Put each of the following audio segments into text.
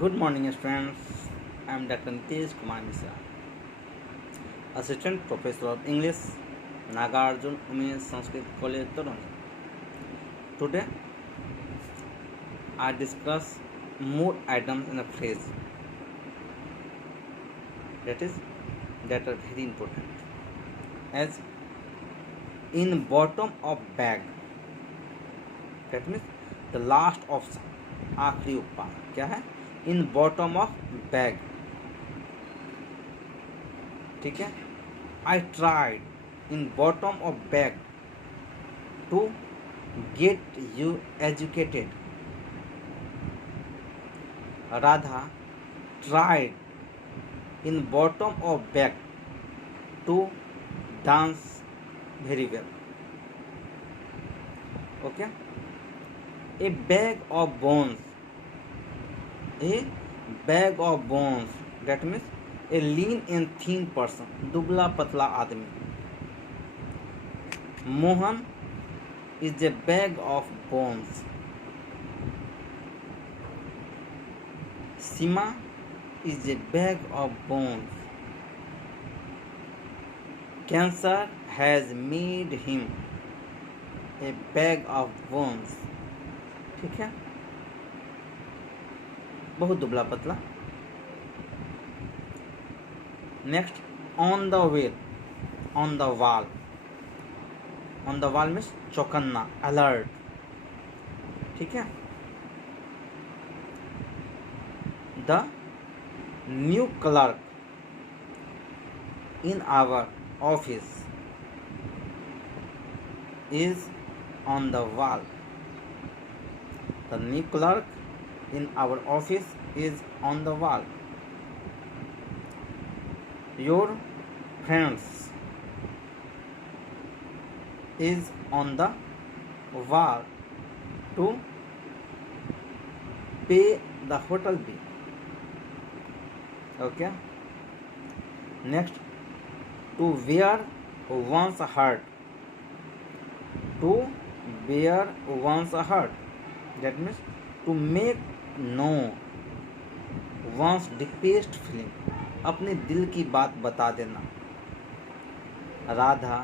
Good morning, students. I am Dr. Nitesh Kumar Mishra, Assistant Professor of English, Nagarjun Women's Sanskrit College, Toronto. Today, I discuss more items in a phrase that is that are very important. As in bottom of bag, that means the last option, आखिरी उत्पाद क्या है? In bottom of bag. ठीक है. I tried in bottom of bag to get you educated. Radha tried in bottom of bag to dance very well. Okay. A bag of bones. A bag of bones. That means a lean and thin person. दुबला पतला आदमी. Mohan is a bag of bones. Sima is a bag of bones. Cancer has made him a bag of bones. ठीक है, बहुत दुबला पतला. Next, on the well, on the wall. On the wall means चौकन्ना, alert. ठीक है. The new clerk in our office is on the wall. The new clerk in our office is on the wall. Your friends is on the wall to pay the hotel bill. Okay. Next, to wear one's heart. To bear one's heart. That means to make known one's deepest feeling. अपने दिल की बात बता देना. Radha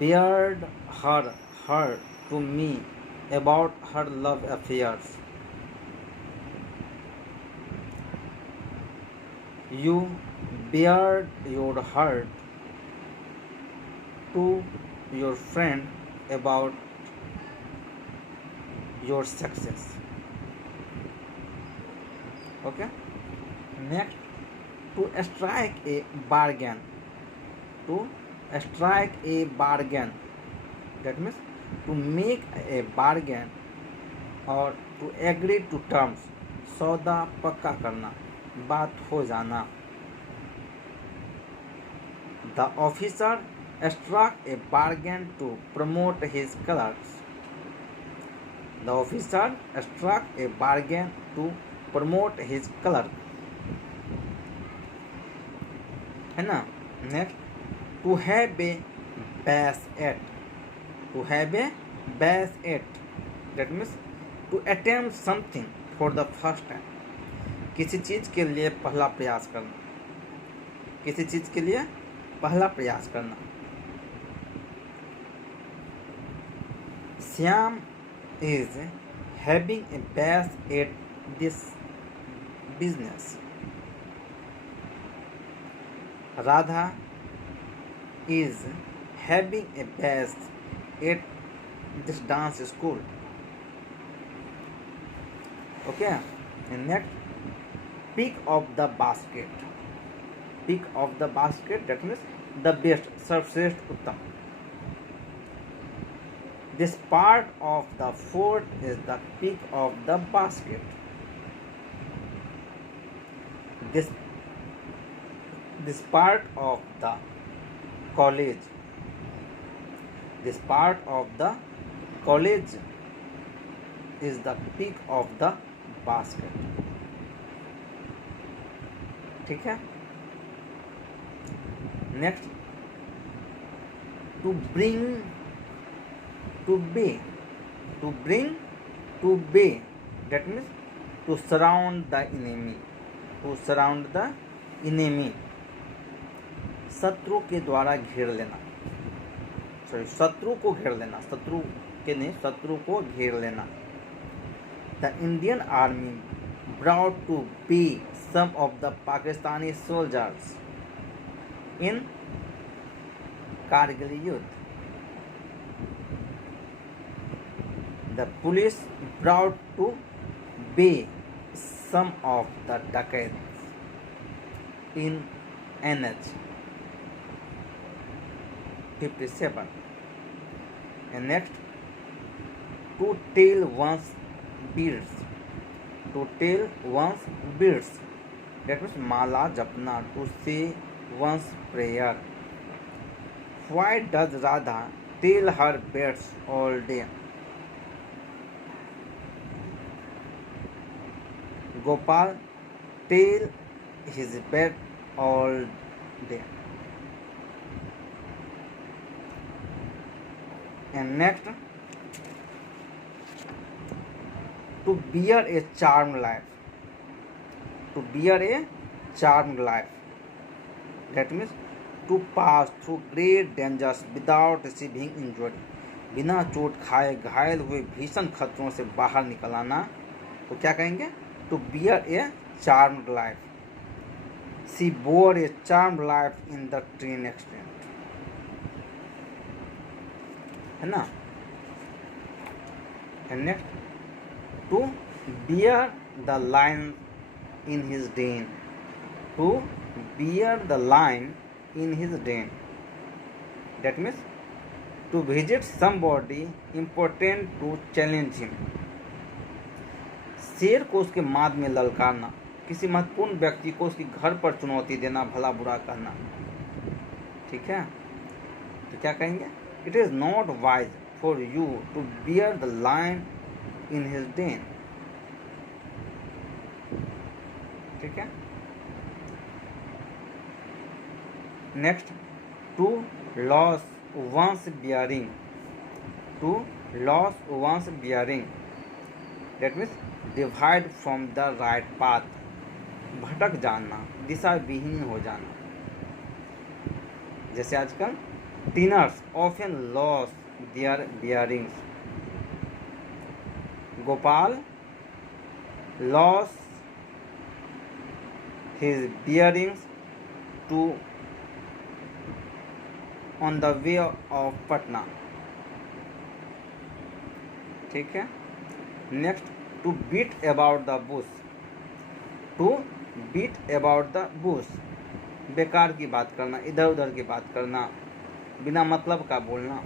bared her heart to me about her love affairs. You bared your heart to your friend about your success. Okay. Next, to strike a bargain. To strike a bargain. That means to make a bargain or to agree to terms. सौदा पक्का करना, बात हो जाना. The officer struck a bargain to promote his clerks. The officer struck a bargain to promote his clerk. है ना. Next, to have a bass at. To have a bass at. That means to attempt something for the first time. किसी चीज के लिए पहला प्रयास करना. किसी चीज के लिए पहला प्रयास करना. Shyam is having a bash at this business. Radha is having a bash at this dance school. Okay. And next, pick of the basket. Pick of the basket. That means the best, सर्वश्रेष्ठ, उत्तम. This part of the fort is the peak of the basket. This part of the college. This part of the college is the peak of the basket. ठीक है. Next, to bring to bay. To bring to bay. That means to surround the enemy, to surround the enemy, शत्रु के द्वारा घेर लेना, sorry शत्रु को घेर लेना, शत्रु के नहीं, शत्रु को घेर लेना। The Indian army brought to be some of the Pakistani soldiers in Kargil युद्ध। The police brought to bay some of the dacoits in NH 57. And next, to tell one's beads, to tell one's beads, that means mala japna, to say one's prayer. Why does Radha tell her beads all day? Gopal tell his bed all day. And next, to bear a charmed life, to bear a charmed life, that means to pass through great dangers without receiving injury, बिना चोट खाए घायल हुए भीषण खतरों से बाहर निकल आना, तो क्या कहेंगे? To bear a charmed life. She bore a charmed life in the train accident. है ना? And next, to bear the lion in his den. To bear the lion in his den. That means to visit somebody important to challenge him. शेर को उसके माद में ललकारना, किसी महत्वपूर्ण व्यक्ति को उसके घर पर चुनौती देना, भला बुरा कहना, ठीक है? तो क्या कहेंगे? It is not wise for you to bear the lion in his den, ठीक है? Next, to lose one's bearing, to lose one's bearing, that means divide from the right path, भटक जाना, दिशा विहीन हो जाना। जैसे आजकल teeners often lose their bearings, Gopal lose his bearings to on the way of Patna, ठीक है? Next, to beat about the bush, to beat about the bush, बेकार की बात करना, इधर उधर की बात करना, बिना मतलब का बोलना।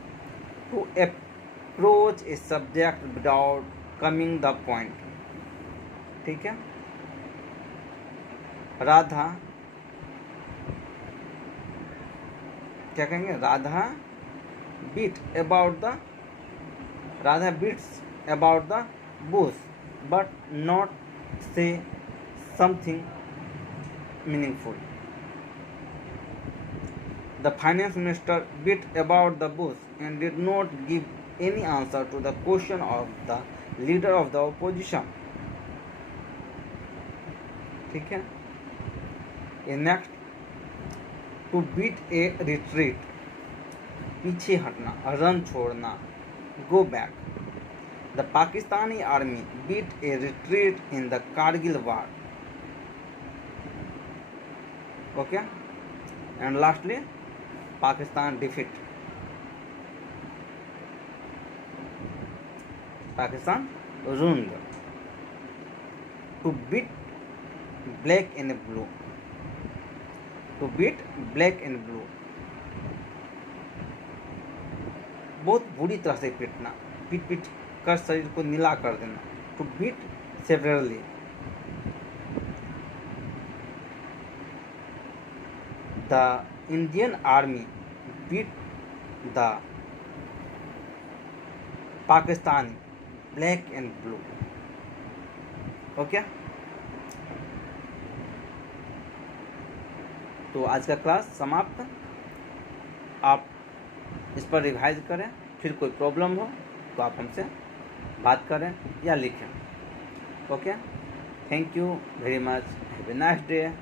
to approach a subject without coming the point, ठीक है? राधा क्या कहेंगे? Radha beat about the, Radha beats about the bush but not say something meaningful. The finance minister beat about the bush and did not give any answer to the question of the leader of the opposition, ठीक है? Next, to beat a retreat, पीछे हटना, रन छोड़ना, go back. The Pakistani army beat a retreat in the Kargil war. Okay? And lastly, Pakistan defeat. Pakistan ruined. To beat black and blue. To beat black and blue. बहुत बुरी तरह से पीटना, पीट कर शरीर को नीला कर देना। To beat severely, the Indian army beat the Pakistani black and blue. Okay, तो आज का क्लास समाप्त। आप इस पर रिवाइज करें, फिर कोई प्रॉब्लम हो तो आप हमसे बात करें या लिखें। Okay, Thank you very much. Have a nice day.